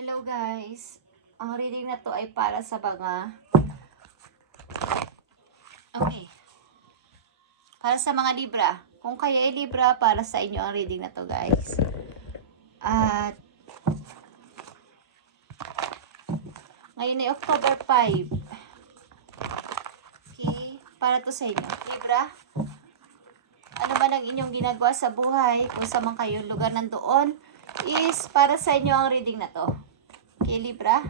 Hello guys, ang reading na to ay para sa mga para sa mga Libra. Kung kayo ay Libra, para sa inyo ang reading na to guys. At ngayon ay October 5. Okay, para to sa inyo Libra. Ano man ang inyong ginagawa sa buhay, kung saan man kayong lugar nandoon, is para sa inyo ang reading na to. Okay, Libra?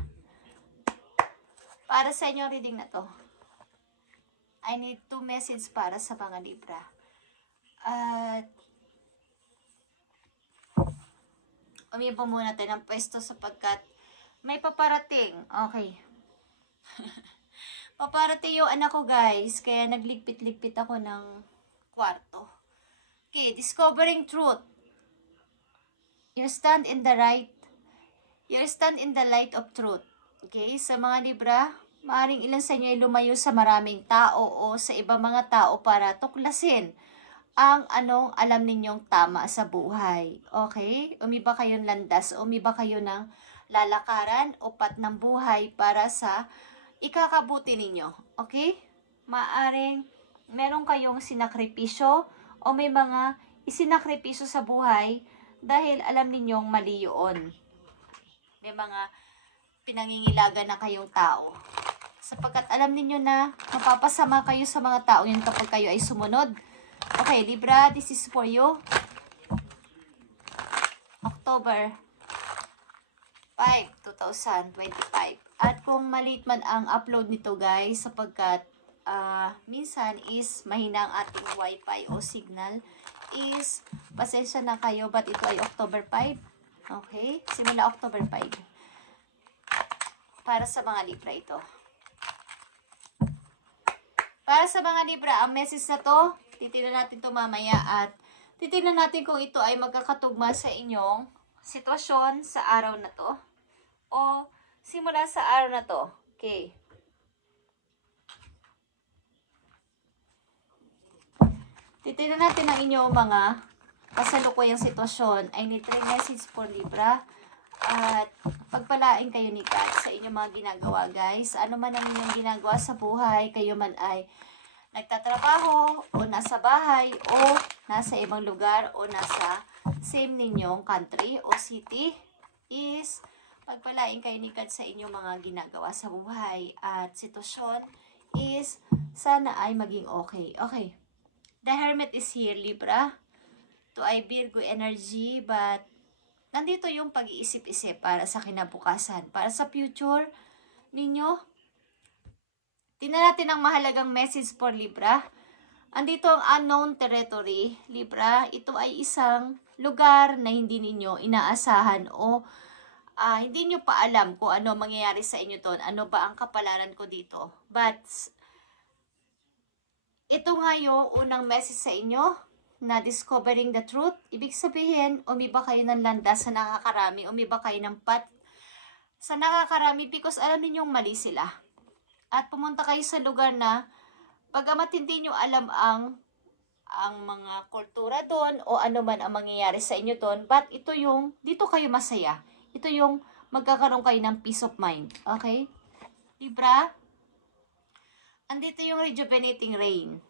Para sa inyo ang reading na to. I need 2 messages para sa mga Libra. At umibo muna tayo ng pwesto sapagkat may paparating. Okay. Paparating yung anak ko guys, kaya nagligpit-ligpit ako ng kwarto. Okay, discovering truth. You stand in the light of truth. Okay, sa mga Libra, maaaring ilan sa inyo ay lumayo sa maraming tao o sa ibang mga tao para tuklasin ang anong alam ninyong tama sa buhay. Okay, umiba kayong landas, umiba kayo ng lalakaran o path ng buhay para sa ikakabuti ninyo. Okay, maaaring meron kayong sinakripisyo o may mga isinakripisyo sa buhay dahil alam ninyong mali yun. May mga pinangingilagan na kayong tao. Sapagkat alam ninyo na mapapasama kayo sa mga tao yun kapag kayo ay sumunod. Okay, Libra, this is for you. October 5, 2025. At kung maliit man ang upload nito guys, sapagkat minsan is mahina ang ating wifi o signal, is pasensya na kayo, but ito ay October 5. Okay, simula October 5. Para sa mga Libra ito. Para sa mga Libra, ang message na to, titignan natin to mamaya at titignan natin kung ito ay magkakatugma sa inyong sitwasyon sa araw na to o simula sa araw na to. Okay. Titignan natin ang inyong mga kasalukuyang sitwasyon. I need 3 message for Libra. At pagpalain kayo ni God sa inyong mga ginagawa guys. Ano man ang inyong ginagawa sa buhay, kayo man ay nagtatrabaho o nasa bahay o nasa ibang lugar o nasa same ninyong country o city, is pagpalain kayo ni God sa inyong mga ginagawa sa buhay. At sitwasyon is sana ay maging okay. Okay. The Hermit is here, Libra. To ay Virgo energy, but nandito yung pag-iisip-isip para sa kinabukasan, para sa future ninyo. Tingnan natin ang mahalagang message for Libra. Andito ang unknown territory, Libra. Ito ay isang lugar na hindi ninyo inaasahan o hindi nyo pa alam kung ano mangyayari sa inyo doon. Ano ba ang kapalaran ko dito? But ito nga yung unang message sa inyo na discovering the truth. Ibig sabihin, umiba kayo ng landas sa nakakarami, umiba kayo ng path sa nakakarami because alam ninyong mali sila. At pumunta kayo sa lugar na pagamat hindi nyo alam ang mga kultura doon o ano man ang mangyayari sa inyo doon, but ito yung, dito kayo masaya. Ito yung magkakaroon kayo ng peace of mind. Okay? Libra, andito yung rejuvenating rain.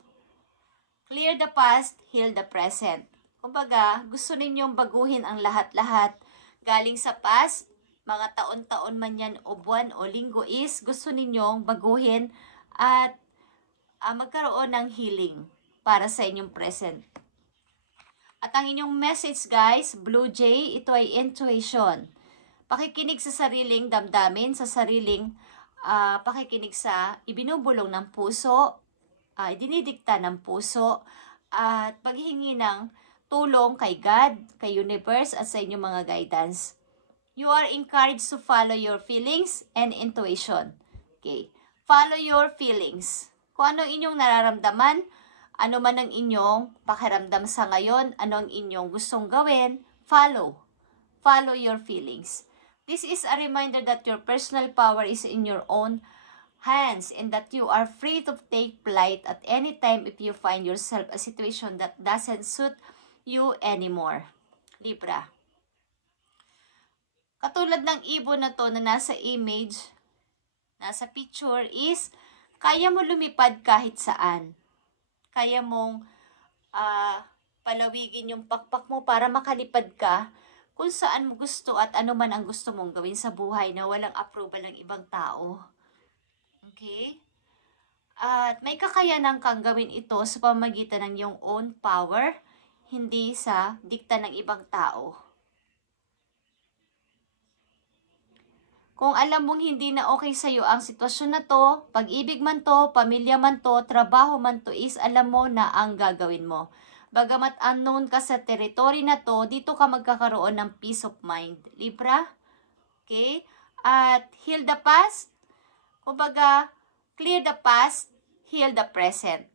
Clear the past, heal the present. Kumbaga, gusto ninyong baguhin ang lahat-lahat galing sa past, mga taon-taon man yan o buwan o linggo, is gusto ninyong baguhin at magkaroon ng healing para sa inyong present. At ang inyong message guys, Blue Jay, ito ay intuition. Pakikinig sa sariling damdamin, sa sariling pakikinig sa ibinubulong ng puso, dinidikta ng puso, at paghingi ng tulong kay God, kay universe, at sa inyong mga guidance. You are encouraged to follow your feelings and intuition. Okay. Follow your feelings. Kung ano inyong nararamdaman, ano man ang inyong pakiramdam sa ngayon, ano ang inyong gustong gawin, follow. Follow your feelings. This is a reminder that your personal power is in your own hands and that you are free to take flight at any time if you find yourself a situation that doesn't suit you anymore. Libra. Katulad ng ibon na to na nasa image, nasa picture is, kaya mo lumipad kahit saan. Kaya mong palawigin yung pakpak mo para makalipad ka kung saan mo gusto at ano man ang gusto mong gawin sa buhay na walang approval ng ibang tao. Okay? At may kakayanan kang gawin ito sa pamamagitan ng iyong own power, hindi sa dikta ng ibang tao. Kung alam mong hindi na okay sa'yo ang sitwasyon na to, pag-ibig man to, pamilya man to, trabaho man to, is alam mo na ang gagawin mo. Bagamat unknown ka sa territory na to, dito ka magkakaroon ng peace of mind. Libra? Okay? At heal the past. Kumbaga, clear the past, heal the present.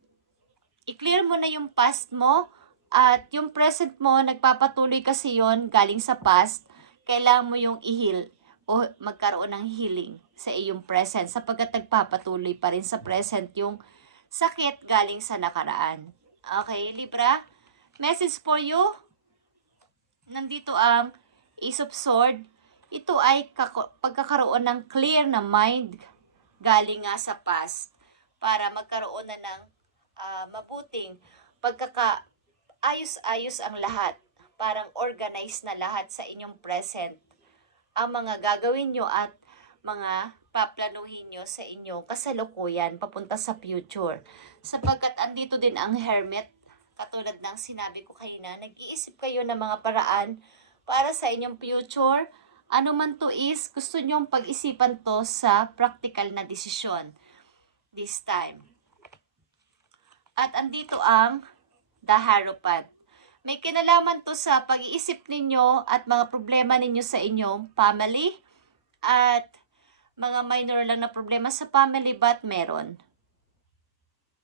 I-clear mo na yung past mo at yung present mo, nagpapatuloy kasi yon galing sa past, kailangan mo yung i-heal o magkaroon ng healing sa iyong present sapagkat nagpapatuloy pa rin sa present yung sakit galing sa nakaraan. Okay, Libra? Message for you. Nandito ang Ace of Swords. Ito ay pagkakaroon ng clear na mind galing nga sa past para magkaroon na ng mabuting ayos-ayos ang lahat. Parang organized na lahat sa inyong present. Ang mga gagawin nyo at mga paplanuhin nyo sa inyong kasalukuyan papunta sa future. Sapagkat andito din ang Hermit, katulad ng sinabi ko kanina, nag-iisip kayo ng mga paraan para sa inyong future. Ano man to is, gusto nyong pag-isipan to sa practical na desisyon this time. At andito ang The Hierophant. May kinalaman to sa pag-iisip ninyo at mga problema ninyo sa inyong family at mga minor lang na problema sa family but meron.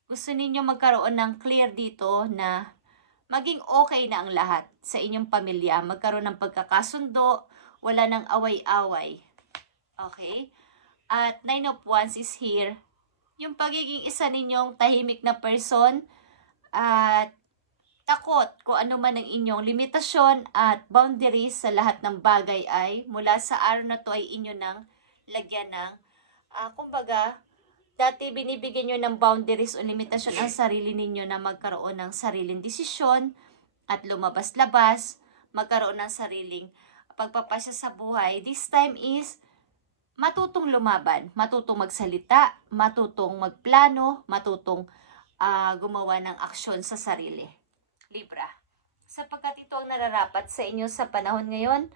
Gusto ninyo magkaroon ng clear dito na maging okay na ang lahat sa inyong pamilya. Magkaroon ng pagkakasundo, wala nang away-away. Okay? At 9 of Wands is here. Yung pagiging isa ninyong tahimik na person at takot kung ano man ang inyong limitasyon at boundaries sa lahat ng bagay ay mula sa araw na to ay inyo nang lagyan ng kumbaga, dati binibigyan nyo ng boundaries o limitasyon ang sarili ninyo na magkaroon ng sariling desisyon at lumabas-labas, magkaroon ng sariling pagpapasya sa buhay. This time is matutong lumaban, matutong magsalita, matutong magplano, matutong gumawa ng aksyon sa sarili. Libra, sapagkat ito ang nararapat sa inyo sa panahon ngayon,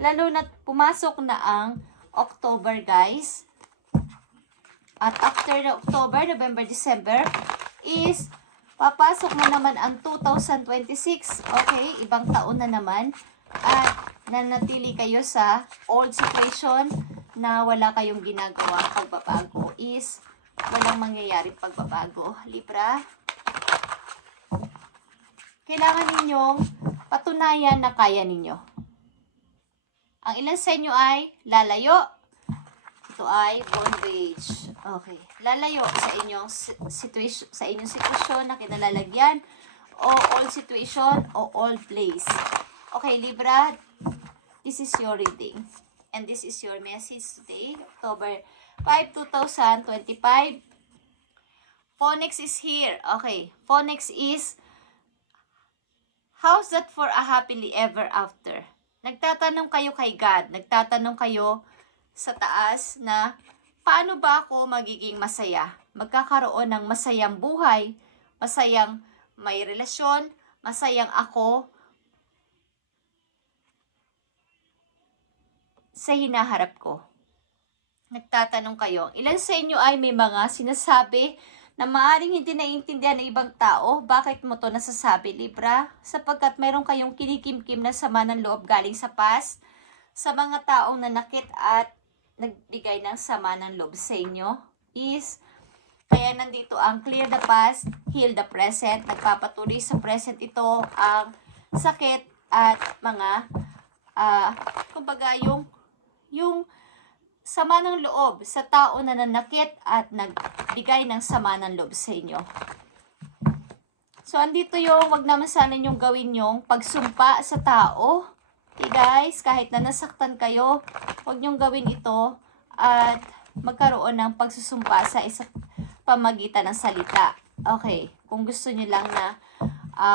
lalo na pumasok na ang October, guys. At after the October, November, December, is papasok na naman ang 2026. Okay, ibang taon na naman. At nanatili kayo sa old situation na wala kayong ginagawa pagbabago, is walang mangyayaring pagbabago. Libra, kailangan ninyong patunayan na kaya ninyo. Ang ilan sa inyo ay lalayo. Ito ay bondage. Okay. Lalayo sa inyong sitwasyon na kinalalagyan o old situation o old place. Okay, Libra, this is your reading. And this is your message today, October 5, 2025. Phoenix is here. Okay. Phoenix is, how's that for a happily ever after? Nagtatanong kayo kay God, nagtatanong kayo sa taas na paano ba ako magiging masaya? Magkakaroon ng masayang buhay, masayang may relasyon, masayang ako sa hinaharap ko. Nagtatanong kayo, ilan sa inyo ay may mga sinasabi na maaaring hindi naiintindihan ng ibang tao? Bakit mo to nasasabi, Libra? Sapagkat meron kayong kinikimkim na sama ng loob galing sa past, sa mga taong nanakit at nagbigay ng sama ng loob sa inyo, is, kaya nandito ang clear the past, heal the present. Nagpapatuloy sa present ito ang sakit at mga, kumbaga yung sama ng loob sa tao na nanakit at nagbigay ng sama ng loob sa inyo. So, andito yung wag naman sana yung gawin yung pagsumpa sa tao Okay guys, kahit na nasaktan kayo, huwag niyong gawin ito at magkaroon ng pagsusumpa sa isang pamagitan ng salita. Okay, kung gusto niyo lang na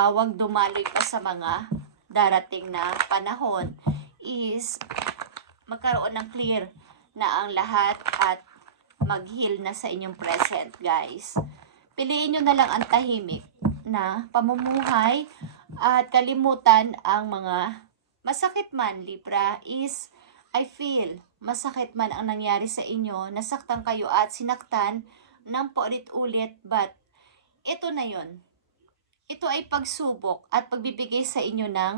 huwag dumaloy pa sa mga darating na panahon, is magkaroon ng clear na ang lahat at mag-heal na sa inyong present, guys. Piliin nyo na lang ang tahimik na pamumuhay at kalimutan ang mga masakit man, Libra, is I feel masakit man ang nangyari sa inyo, nasaktan kayo at sinaktan ng paulit-ulit, but ito na yon. Ito ay pagsubok at pagbibigay sa inyo ng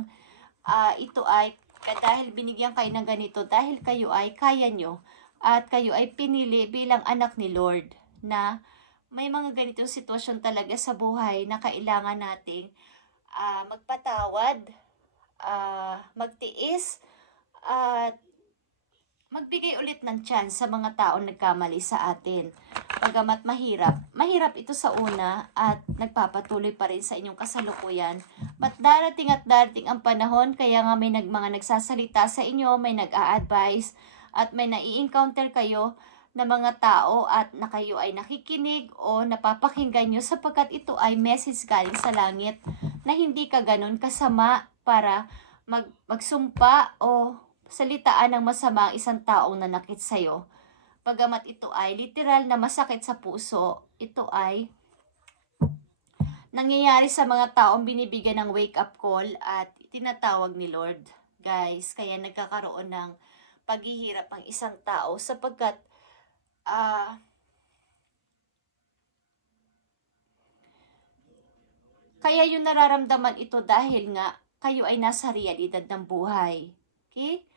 ito ay dahil binigyan kayo ng ganito, dahil kayo ay kaya nyo at kayo ay pinili bilang anak ni Lord, na may mga ganitong sitwasyon talaga sa buhay na kailangan nating magpatawad, magtiis, at magbigay ulit ng chance sa mga taong nagkamali sa atin. Bagamat mahirap ito sa una at nagpapatuloy pa rin sa inyong kasalukuyan. But darating at darating ang panahon, kaya nga may mga nagsasalita sa inyo, may nag-a-advise, at may nai-encounter kayo na mga tao at na kayo ay nakikinig o napapakinggan nyo, sapagkat ito ay message galing sa langit na hindi ka ganun kasama para magsumpa o salitaan ng masama ang isang taong nanakit sa'yo. Bagamat ito ay literal na masakit sa puso, ito ay nangyayari sa mga taong binibigyan ng wake-up call at tinatawag ni Lord, guys. Kaya nagkakaroon ng paghihirap ang isang tao sapagkat kaya yung nararamdaman ito dahil nga kayo ay nasa realidad ng buhay. Okay?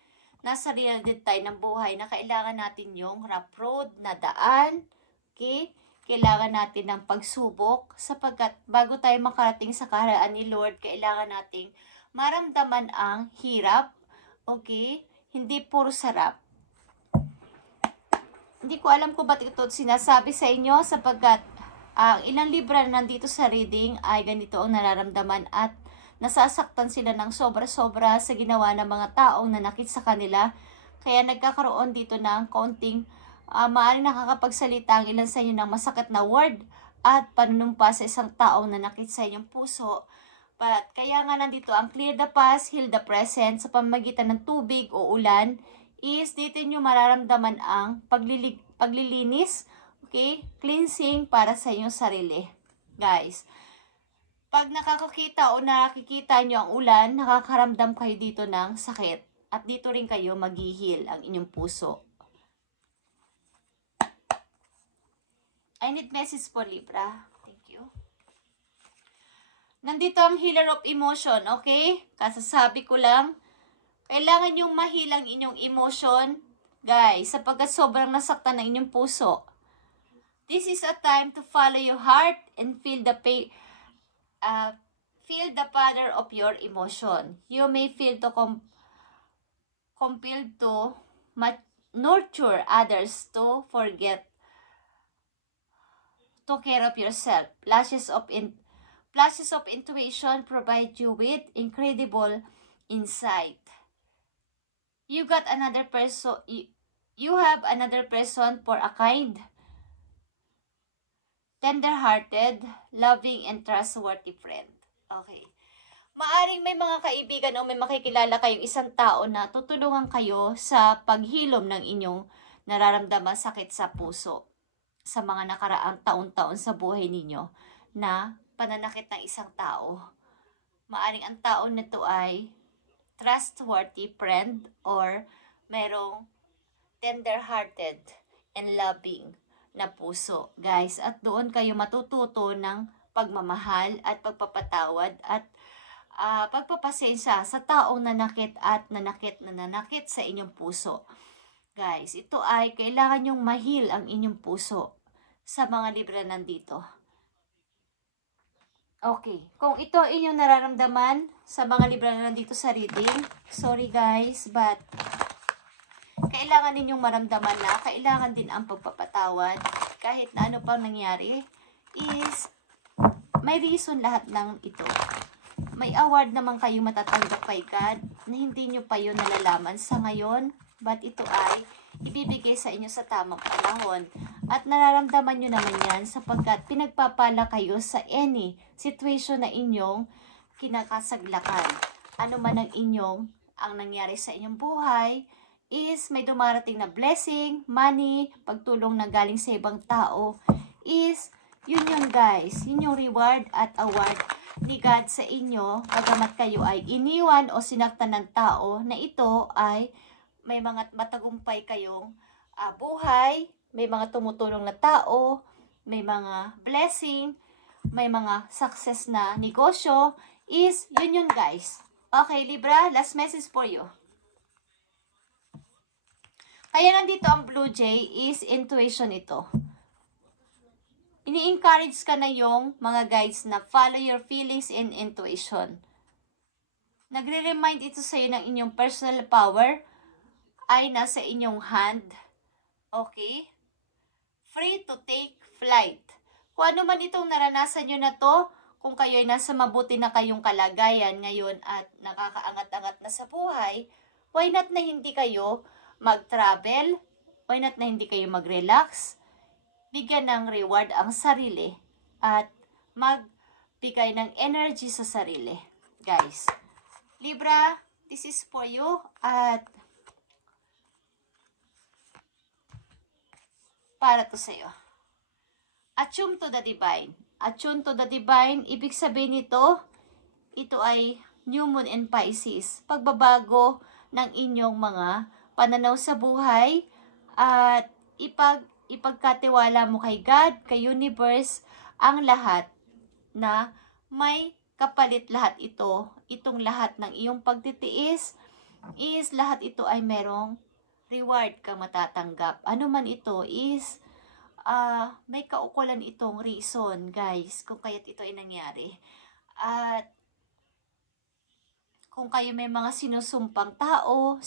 Nasa realidad tayo ng buhay na kailangan natin yung rough road na daan. Okay? Kailangan natin ng pagsubok sapagkat bago tayo makarating sa kaharaan ni Lord, kailangan nating maramdaman ang hirap. Okay? Hindi puro sarap. Hindi ko alam kung ba't ito sinasabi sa inyo sapagkat ang ilang Libra na nandito sa reading ay ganito ang nararamdaman at nasasaktan sila ng sobra-sobra sa ginawa ng mga taong nanakit sa kanila. Kaya nagkakaroon dito ng kaunting maaaring nakakapagsalita ang ilan sa inyo ng masakit na word at panunumpa sa isang taong nanakit sa inyong puso. But kaya nga nandito ang clear the past, heal the present sa pamamagitan ng tubig o ulan, is dito nyo mararamdaman ang paglilinis, okay? Cleansing para sa inyong sarili, guys. Pag nakakakita o nakikita nyo ang ulan, nakakaramdam kayo dito ng sakit. At dito rin kayo mag-heal ang inyong puso. I need message po, Libra. Thank you. Nandito ang healer of emotion, okay? Kasasabi ko lang, kailangan yung mahilang inyong emotion, guys, sapagkat sobrang nasaktan ng inyong puso. This is a time to follow your heart and feel the pain. Feel the power of your emotion. You may feel compelled to nurture others to forget to care of yourself. Flashes of intuition provide you with incredible insight. You got another person. You have another person for a kind, tender-hearted, loving, and trustworthy friend. Okay. Maaring may mga kaibigan o may makikilala kayong isang tao na tutulungan kayo sa paghilom ng inyong nararamdaman sakit sa puso sa mga nakaraang taon-taon sa buhay ninyo na pananakit ng isang tao. Maaring ang tao nito ay trustworthy friend or merong tender-hearted and loving na puso, guys. At doon kayo matututo ng pagmamahal at pagpapatawad at pagpapasensya sa taong nanakit at nanakit sa inyong puso. Guys, ito ay kailangan nyong mahil ang inyong puso sa mga Libra nandito. Okay, kung ito inyong nararamdaman sa mga Libra na nandito sa reading, sorry guys, but kailangan ninyong maramdaman na kailangan din ang pagpapatawad kahit na ano pang nangyari, is may reason lahat ng ito. May award naman kayo matatanggap kay God na hindi nyo pa yun nalalaman sa ngayon, but ito ay ibibigay sa inyo sa tamang panahon. At nararamdaman nyo naman yan sapagkat pinagpapala kayo sa any situation na inyong kinakasaglakan. Ano man ang nangyari sa inyong buhay, is may dumarating na blessing, money, pagtulong na galing sa ibang tao, is yun guys, yun yung reward at award ni God sa inyo, bagamat kayo ay iniwan o sinaktan ng tao, na ito ay may mga matagumpay kayong buhay, may mga tumutulong na tao, may mga blessing, may mga success na negosyo, is yun guys. Okay, Libra, last message for you. Kaya nandito ang Blue Jay is intuition ito. Ini-encourage ka na yung mga guides na follow your feelings and intuition. Nagre-remind ito sa iyo ng inyong personal power ay nasa inyong hand. Okay? Free to take flight. Kung ano man itong naranasan nyo na to, kung kayo ay nasa mabuti na kayong kalagayan ngayon at nakakaangat-angat na sa buhay, why not na hindi kayo mag-travel? Why not na hindi kayo mag-relax? Bigyan ng reward ang sarili at magbigay ng energy sa sarili. Guys, Libra, this is for you at para to sa'yo. Attune to the divine. Attune to the divine, ibig sabihin nito, ito ay New Moon in Pisces. Pagbabago ng inyong mga pananaw sa buhay at ipagkatiwala mo kay God, kay universe, ang lahat na may kapalit lahat ito. Itong lahat ng iyong pagtitiis is lahat ito ay merong reward kang matatanggap. Ano man ito is may kaukulan itong reason, guys, kung kaya't ito ay nangyari. At kung kayo may mga sinumpang tao,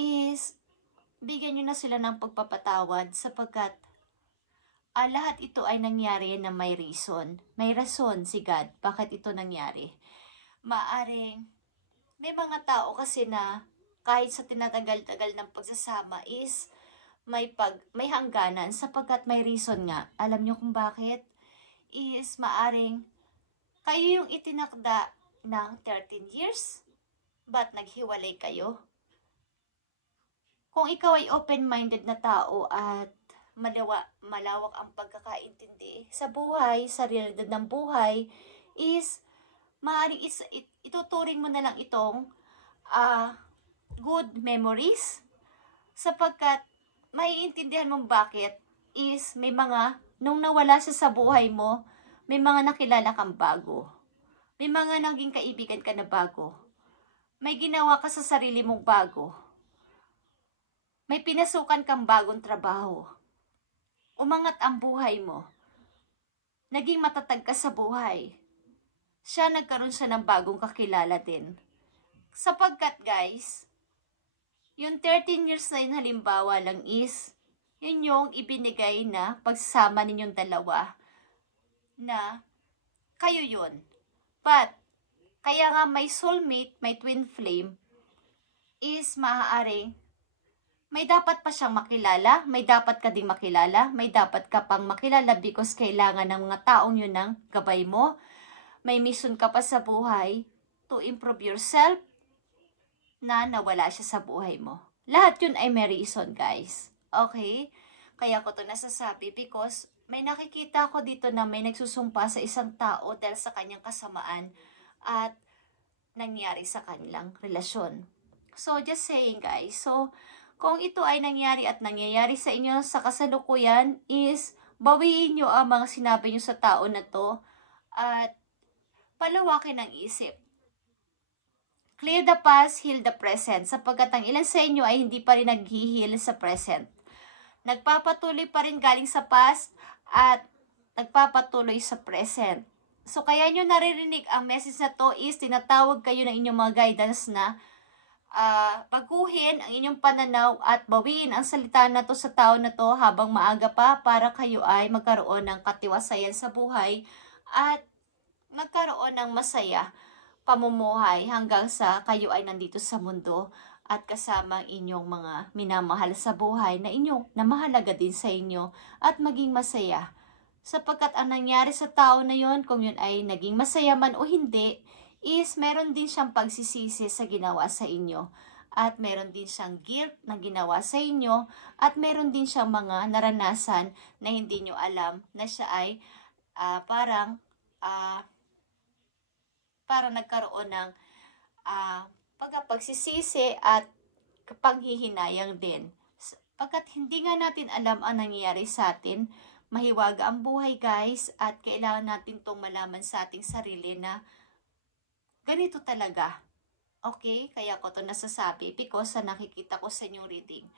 is bigyan nyo na sila ng pagpapatawad sapagkat lahat ito ay nangyari na may reason. May rason si God bakit ito nangyari. Maaring may mga tao kasi na kahit sa tinatagal-tagal ng pagsasama is may hangganan sapagkat may reason nga. Alam nyo kung bakit? Is maaring kayo yung itinakda ng 13 years? Ba't naghiwalay kayo? Kung ikaw ay open-minded na tao at malawak ang pagkakaintindi sa buhay, sa realidad ng buhay, is maaaring ituturing mo na lang itong good memories sapagkat maiintindihan mo bakit is may mga, nung nawala siya sa buhay mo, may mga nakilala kang bago. May mga naging kaibigan ka na bago. May ginawa ka sa sarili mong bago. May pinasukan kang bagong trabaho. Umangat ang buhay mo. Naging matatag ka sa buhay. Nagkaroon siya ng bagong kakilala din. Sapagkat guys, yung 13 years na yun halimbawa lang is, yun yung ibinigay na pagsasama ninyong dalawa na kayo yun. But, kaya nga may soulmate, may twin flame, is maaaring may dapat pa siyang makilala, may dapat ka ding makilala, may dapat ka pang makilala because kailangan ng mga taong yun ng gabay mo. May mission ka pa sa buhay to improve yourself na nawala siya sa buhay mo. Lahat yun ay may reason, guys. Okay? Kaya ko to nasasabi because may nakikita ko dito na may nagsusumpa sa isang tao dahil sa kanyang kasamaan at nangyari sa kanilang relasyon. So, just saying guys. So, kung ito ay nangyari at nangyayari sa inyo sa kasalukuyan is bawiin nyo ang mga sinabi nyo sa tao na to at palawakin ang isip. Clear the past, heal the present sapagkat ang ilan sa inyo ay hindi pa rin nag-heal sa present. Nagpapatuloy pa rin galing sa past at nagpapatuloy sa present. So, kaya nyo naririnig ang message na to is tinatawag kayo ng inyong mga guidance na baguhin ang inyong pananaw at bawiin ang salita na to sa tao na to habang maaga pa para kayo ay magkaroon ng katiwasayan sa buhay at magkaroon ng masaya pamumuhay hanggang sa kayo ay nandito sa mundo at kasama ang inyong mga minamahal sa buhay na mahalaga din sa inyo at maging masaya. Sapagkat ang nangyari sa tao na yon, kung yun ay naging masaya man o hindi, is meron din siyang pagsisisi sa ginawa sa inyo. At meron din siyang guilt na ginawa sa inyo. At meron din siyang mga naranasan na hindi nyo alam na siya ay parang nagkaroon ng pagsisisi at panghihinayang din. Pagkat hindi nga natin alam ang nangyayari sa atin, mahiwaga ang buhay guys, at kailangan natin itong malaman sa ating sarili na ganito talaga. Okay? Kaya ko ito nasasabi because sa nakikita ko sa inyong reading.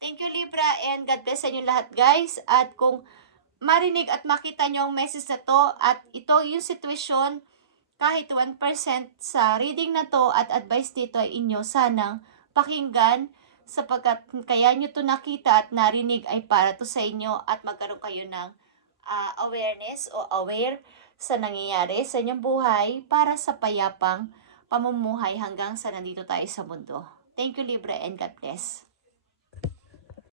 Thank you Libra and God bless sa inyo lahat guys. At kung marinig at makita nyo ang message na to at ito yung sitwasyon, kahit 1% sa reading na to at advice dito ay inyo sanang pakinggan, sapagkat kaya nyo to nakita at narinig ay para to sa inyo at magkaroon kayo ng awareness o aware sa nangyayari sa inyong buhay para sa payapang pamumuhay hanggang sa nandito tayo sa mundo. Thank you Libra and God bless.